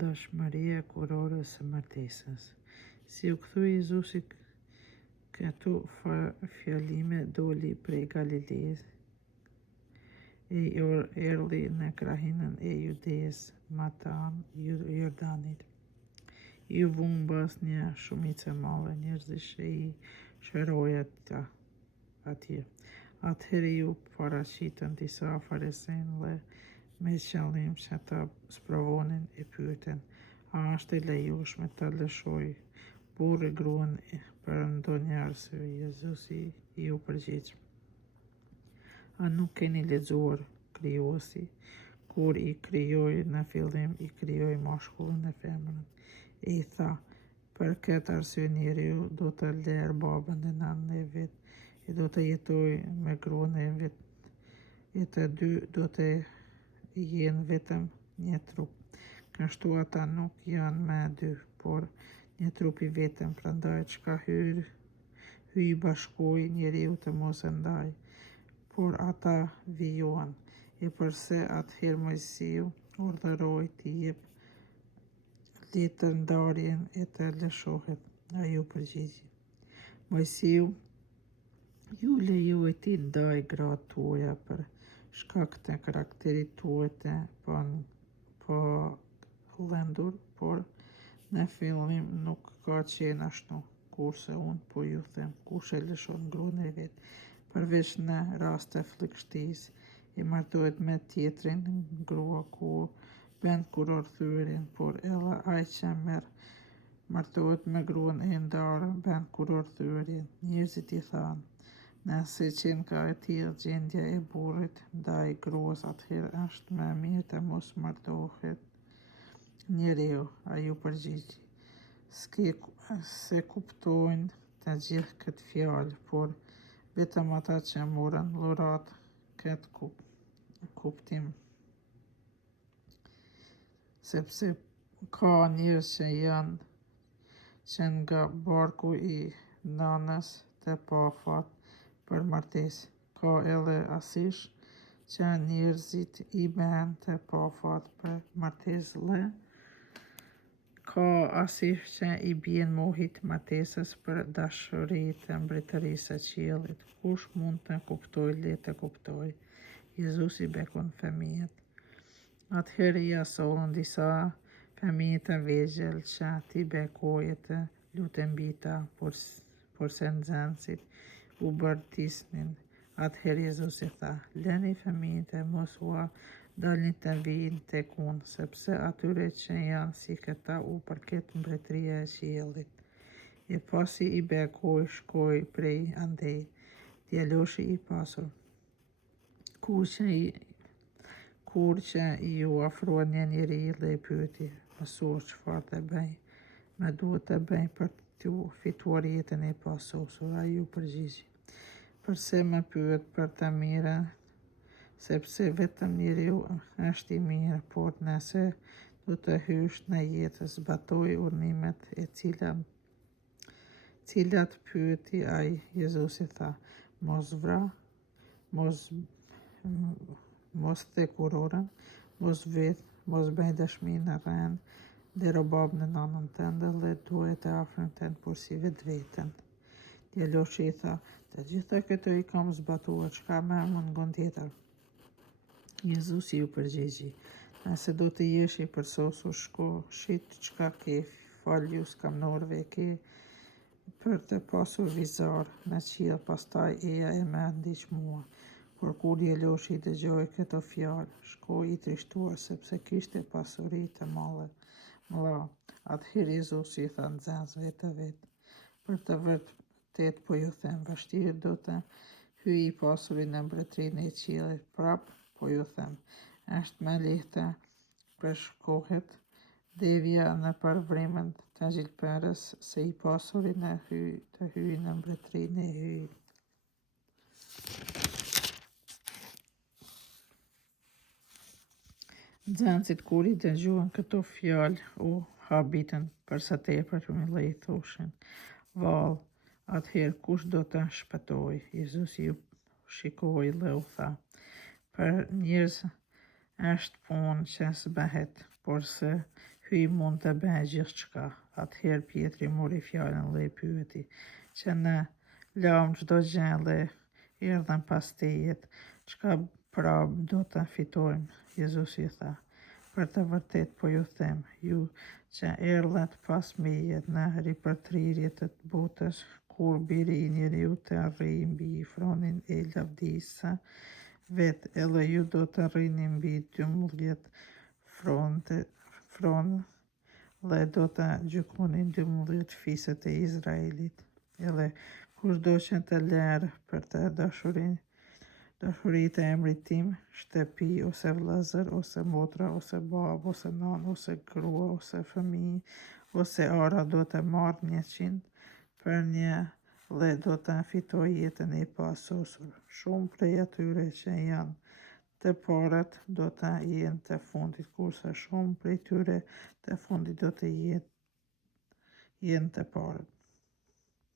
dashmëria kurore së martesës. Si u kthui Jezusi këto fjalime, doli prej Galileës e erdhi në krahinën e Judeas, më anë Jordanit. Ju vun mbas një shumicë e madhe njerëzish e I shëroi atje. Atëherë ju paraqitën disa farisenë dhe me qëllim që ta sprovonin e pyeten: a është e lejueshme ta lëshoj burri gruan për ndonjë arsye? Jezusi ju përgjigj: a nuk keni lexuar Krijuesi kur I krijoi në fillim I krijoi mashkullin e femrën, e I tha: për këtë arsye njeriu do të lërë babën dhe nënën e vet e do të jetojë me gruan e vet, e të dy do të jenë vetëm një trup. Kështu ata nuk janë më dy, por një trup I vetëm. Prandaj çka hyj bashkoi njeriu të mos e ndaj. Por ata vijuan. E përse atëherë Mojsiu urdhëroi t'i jep letërndarjen e të lëshohet? Ai ju përgjigji: Mojsiu ju lejoi t'i ndaj gratë tuaja për shkak të karakterit tuaj të pallendur, por në fillim nuk ka qenë ashtu. Kurse unë po ju them, kush e lëshon gruan e vet, përveç në raste fllëkshtisë, e martohet me tjetrin grua kur bën kurorthyerjen, por edhe ai që martohet me gruan e ndarë bën kurorthyerjen. Njerëzit I thanë: nëse qenë ka e tillë gjendja e burrit ndaj gruas, atëherë është më mirë të mos martohet njeriu. Ai ju përgjigj: se kuptojnë të gjithë këtë fjalë, por vetëm ata që morën dhuratë këtë kuptim. Sepse ka njerëz që janë që nga barku I nënës të pafat për martesë. Ka edhe asish që njerëzit I bëhen të pafat për martesë dhe ka asish që I bien mohit martesës për dashuri të mbretërisë së qiellit. Kush mund të kuptojë, le të kuptojë. Jezusi bekon fëmijët. Atëherë ja sollën disa fëmijë të vegjël që t'i bekoje të luten mbi ta, por se nxënësit u bërtisnin. Atëherë Jezusi tha: lëni fëmijët e mos ua dalni të vijnë tek unë, sepse atyre që janë si këta u përket mbretëria e qiellit. E pasi I bekoi, shkoi prej andej djaloshi I pasur. Kur që ju afrua një njeri dhe I pyeti: mësues, çfarë të bëj? Me duhet të bëj për t'u fituar jetën e pasosur? Ai ju përgjigj: përse më pyet për të mirën? Sepse vetëm njeriu është I mirë, por nëse do të hysh në jetë, zbatoj urdhënimet e cilat pyeti ai. Jezusi tha: mos vra, mos the kurorën, mos vjedh, mos bëj dëshmi në rrend, ndero babën e nënën tënde dhe duaj të afërmit tënd por si vetveten. Djaloshi I tha: të gjitha këto I kam zbatuar, çka më mungon tjetër? Jezusi ju përgjigji: nëse do të jesh I përsosur, shko, shit çka ke, fal juskamnorëve, ke për të pasur vizar në qiell, pastaj eja e më ndiq mua. Por kur djaloshi I dëgjoi këto fjalë, shkoi I trishtuar, sepse kishte pasuri të mëdha. Atëherë Jezusi I tha nxënësve të vet: për të vërtetë po ju them, vështirë do të hyjë I pasuri në mbretërinë e qiellit. Prap po ju them, është më lehtë të përshkohet devja nëpër vrimën të gjilpërës se I pasuri të hyjë në mbretërinë e hyjë. Nxënësit kur I dëgjuan këto fjalë u habitën përsa tepër dhe I thoshin: vallë, atëherë kush do të shpëtojë? Jezusi ju shikoi dhe u tha: për njerëz është punë që s'bëhet, por se hy mund të bëhe gjithçka. Atëherë Pietri mori fjalën dhe i pyeti që në lam çdo gjë dhe erdhen pas tejet, çka prapë do të fitojmë. Jezusi i tha, për të vërtet po ju them, ju që erdhet pas meje në ripërtrirje të botës, kur biri i njeriut të arrijë mbi fronin e lavdisë vet, edhe ju do të rrini mbi 12 fronë dhe do të gjykonin 12 fiset e Izraelit. Edhe kushdo që të lërë për të dashuri të emrit tim, shtëpi ose vëllezër ose motra ose babë ose nan ose grua ose fëmijë ose ara do të marrë 100 për një dhe do të fitoj jetën e pasosur. Shumë prej atyre që janë të parët do të jenë të fundit, kurse shumë prej tyre të fundit do të jenë të parët.